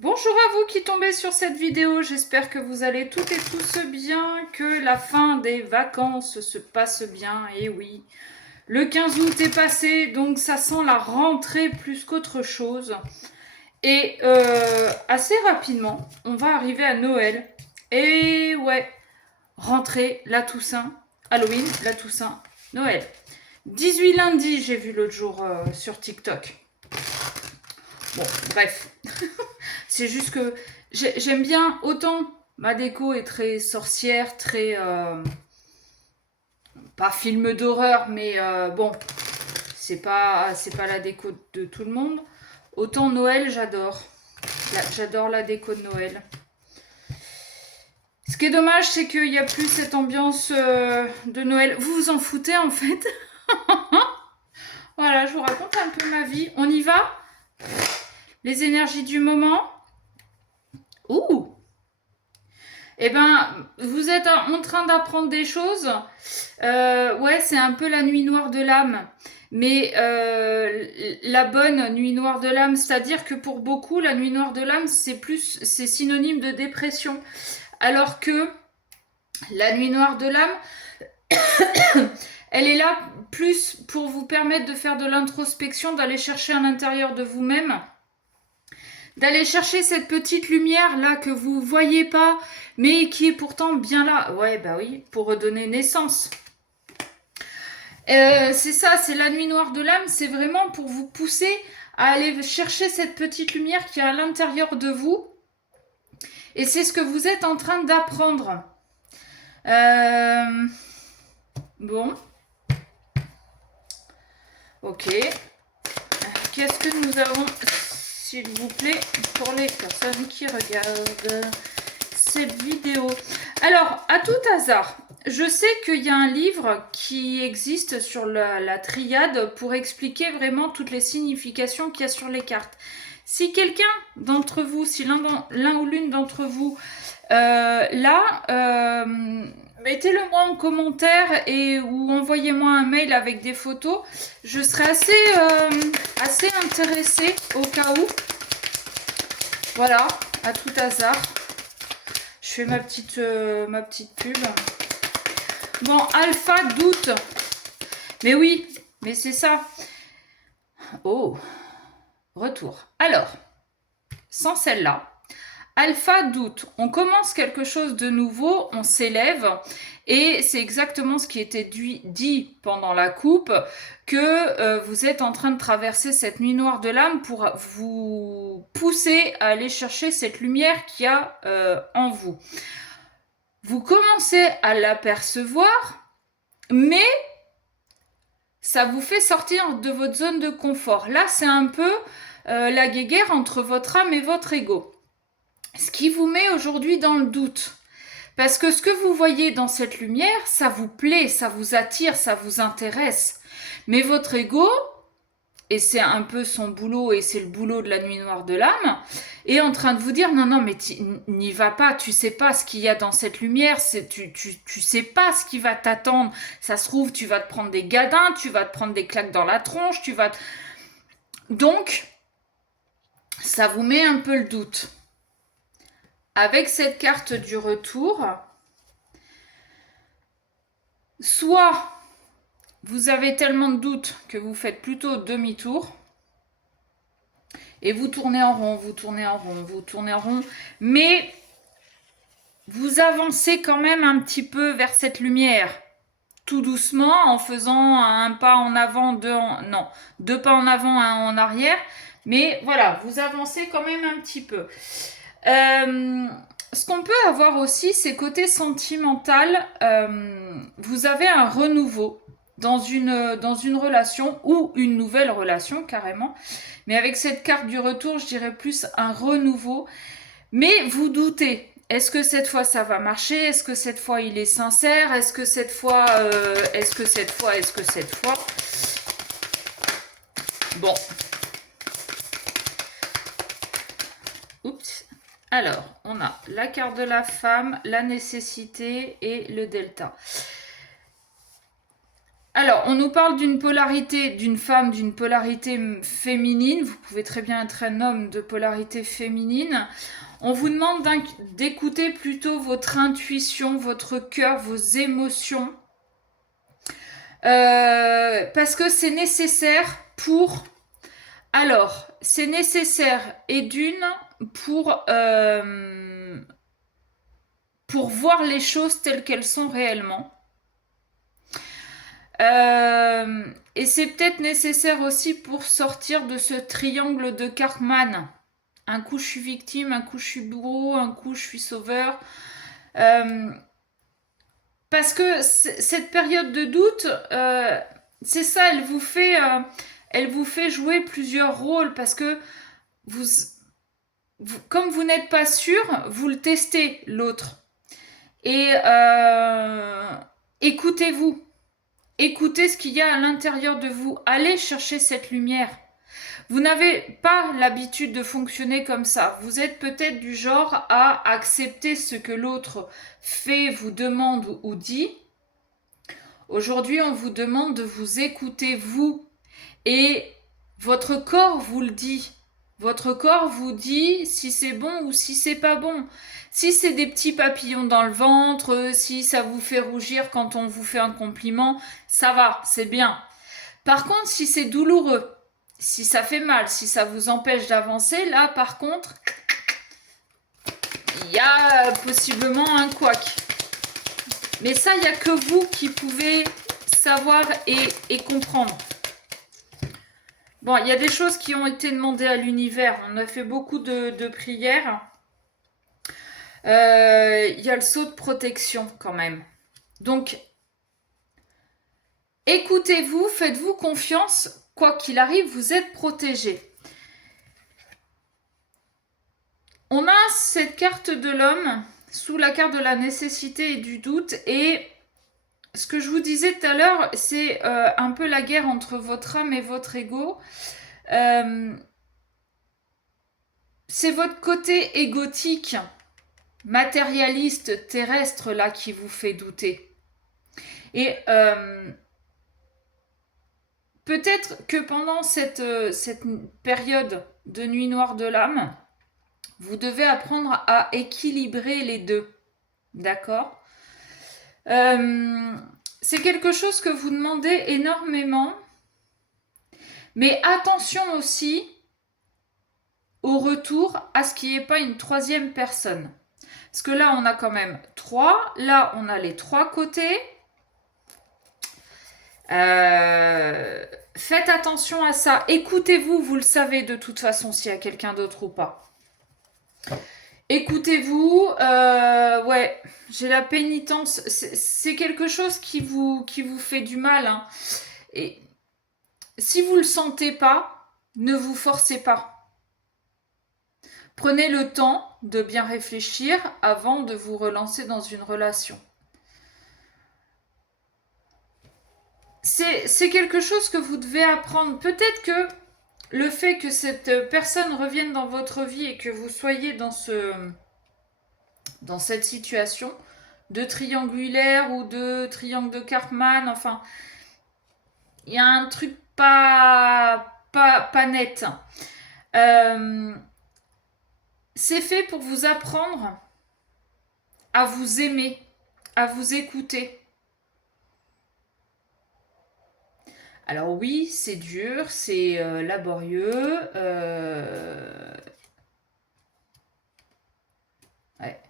Bonjour à vous qui tombez sur cette vidéo, j'espère que vous allez toutes et tous bien, que la fin des vacances se passe bien, et oui. Le 15 août est passé, donc ça sent la rentrée plus qu'autre chose. Et assez rapidement, on va arriver à Noël. Et ouais, rentrée, la Toussaint, Halloween, la Toussaint, Noël. 18 lundi, j'ai vu l'autre jour sur TikTok. Bon, bref. C'est juste que j'aime bien, autant ma déco est très sorcière, très... pas film d'horreur, mais bon, c'est pas la déco de tout le monde. Autant Noël, j'adore. J'adore la déco de Noël. Ce qui est dommage, c'est qu'il n'y a plus cette ambiance de Noël. Vous vous en foutez, en fait. Voilà, je vous raconte un peu ma vie. On y va? Les énergies du moment. Ouh! Eh ben, vous êtes en train d'apprendre des choses. Ouais, c'est un peu la nuit noire de l'âme. Mais la bonne nuit noire de l'âme, c'est-à-dire que pour beaucoup, la nuit noire de l'âme, c'est synonyme de dépression. Alors que la nuit noire de l'âme, elle est là plus pour vous permettre de faire de l'introspection, d'aller chercher à l'intérieur de vous-même, d'aller chercher cette petite lumière là que vous voyez pas, mais qui est pourtant bien là. Ouais, bah oui, pour redonner naissance. C'est ça, c'est la nuit noire de l'âme, c'est vraiment pour vous pousser à aller chercher cette petite lumière qui est à l'intérieur de vous. Et c'est ce que vous êtes en train d'apprendre. Bon. Ok. Qu'est-ce que nous avons, s'il vous plaît, pour les personnes qui regardent cette vidéo? Alors, à tout hasard, je sais qu'il y a un livre qui existe sur la triade pour expliquer vraiment toutes les significations qu'il y a sur les cartes. Si quelqu'un d'entre vous, si l'un ou l'une d'entre vous mettez-le moi en commentaire ou envoyez-moi un mail avec des photos. Je serais assez intéressée au cas où. Voilà, à tout hasard. Je fais ma petite pub. Bon, alpha, doute. Mais oui, mais c'est ça. Oh, retour. Alors, sans celle-là, alpha, doute. On commence quelque chose de nouveau, on s'élève. Et c'est exactement ce qui était dit pendant la coupe, que vous êtes en train de traverser cette nuit noire de l'âme pour vous pousser à aller chercher cette lumière qu'il y a en vous. Vous commencez à l'apercevoir, mais ça vous fait sortir de votre zone de confort. Là, c'est un peu la guéguerre entre votre âme et votre ego. Ce qui vous met aujourd'hui dans le doute. Parce que ce que vous voyez dans cette lumière, ça vous plaît, ça vous attire, ça vous intéresse. Mais votre ego, et c'est un peu son boulot, et c'est le boulot de la nuit noire de l'âme, est en train de vous dire, non, non, mais n'y va pas, tu sais pas ce qu'il y a dans cette lumière, tu sais pas ce qui va t'attendre. Ça se trouve, tu vas te prendre des gadins, tu vas te prendre des claques dans la tronche, Donc, ça vous met un peu le doute. Avec cette carte du retour, soit vous avez tellement de doutes que vous faites plutôt demi-tour et vous tournez en rond, vous tournez en rond, vous tournez en rond, mais vous avancez quand même un petit peu vers cette lumière, tout doucement, en faisant un pas en avant, deux pas en avant, un en arrière, mais voilà, vous avancez quand même un petit peu. Ce qu'on peut avoir aussi, c'est côté sentimental, vous avez un renouveau dans une relation ou une nouvelle relation carrément. Mais avec cette carte du retour, je dirais plus un renouveau. Mais vous doutez. Est-ce que cette fois ça va marcher? Est-ce que cette fois il est sincère? Est-ce que cette fois, Bon. Oups. Alors, on a la carte de la femme, la nécessité et le delta. Alors, on nous parle d'une polarité d'une femme, d'une polarité féminine. Vous pouvez très bien être un homme de polarité féminine. On vous demande d'écouter plutôt votre intuition, votre cœur, vos émotions. Parce que c'est nécessaire pour... Alors, c'est nécessaire et d'une pour voir les choses telles qu'elles sont réellement. Et c'est peut-être nécessaire aussi pour sortir de ce triangle de Cartman. Un coup je suis victime, un coup je suis bourreau, un coup je suis sauveur. Parce que cette période de doute, c'est ça, elle vous fait jouer plusieurs rôles parce que comme vous n'êtes pas sûr, vous le testez l'autre. Et écoutez-vous. Écoutez ce qu'il y a à l'intérieur de vous. Allez chercher cette lumière. Vous n'avez pas l'habitude de fonctionner comme ça. Vous êtes peut-être du genre à accepter ce que l'autre fait, vous demande ou dit. Aujourd'hui, on vous demande de vous écouter, vous. Et votre corps vous le dit. Votre corps vous dit si c'est bon ou si c'est pas bon. Si c'est des petits papillons dans le ventre, si ça vous fait rougir quand on vous fait un compliment, ça va, c'est bien. Par contre, si c'est douloureux, si ça fait mal, si ça vous empêche d'avancer, là par contre, il y a possiblement un couac. Mais ça, il n'y a que vous qui pouvez savoir et comprendre. Bon, il y a des choses qui ont été demandées à l'univers. On a fait beaucoup de prières. Il y a le saut de protection quand même. Donc, écoutez-vous, faites-vous confiance. Quoi qu'il arrive, vous êtes protégé. On a cette carte de l'homme sous la carte de la nécessité et du doute. Et ce que je vous disais tout à l'heure, c'est un peu la guerre entre votre âme et votre ego. C'est votre côté égotique, matérialiste, terrestre là qui vous fait douter. Et peut-être que pendant cette période de nuit noire de l'âme, vous devez apprendre à équilibrer les deux. D'accord ? C'est quelque chose que vous demandez énormément. Mais attention aussi au retour à ce qu'il n'y ait pas une troisième personne. Parce que là, on a quand même 3. Là, on a les 3 côtés. Faites attention à ça. Écoutez-vous, vous le savez de toute façon s'il y a quelqu'un d'autre ou pas. Écoutez-vous. Ouais, j'ai la pénitence. C'est quelque chose qui vous fait du mal. Hein. Et si vous ne le sentez pas, ne vous forcez pas. Prenez le temps de bien réfléchir avant de vous relancer dans une relation. C'est quelque chose que vous devez apprendre. Peut-être que le fait que cette personne revienne dans votre vie et que vous soyez dans cette situation de triangulaire ou de triangle de Karpman, enfin, il y a un truc pas net. C'est fait pour vous apprendre à vous aimer, à vous écouter. Alors oui, c'est dur, c'est laborieux. Ouais.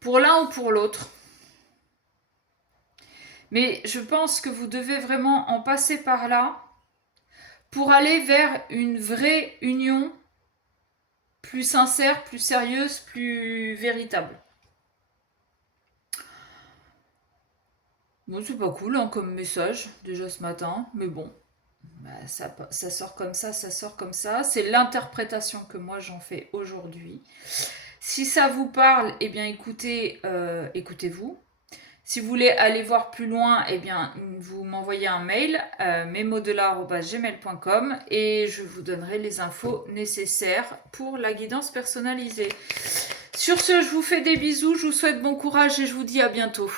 Pour l'un ou pour l'autre. Mais je pense que vous devez vraiment en passer par là pour aller vers une vraie union plus sincère, plus sérieuse, plus véritable. Bon, c'est pas cool hein, comme message, déjà ce matin, mais bon, bah, ça sort comme ça, ça sort comme ça. C'est l'interprétation que moi j'en fais aujourd'hui. Si ça vous parle, eh bien écoutez, écoutez-vous. Si vous voulez aller voir plus loin, eh bien vous m'envoyez un mail, mesmotsdelart@gmail.com et je vous donnerai les infos nécessaires pour la guidance personnalisée. Sur ce, je vous fais des bisous, je vous souhaite bon courage et je vous dis à bientôt.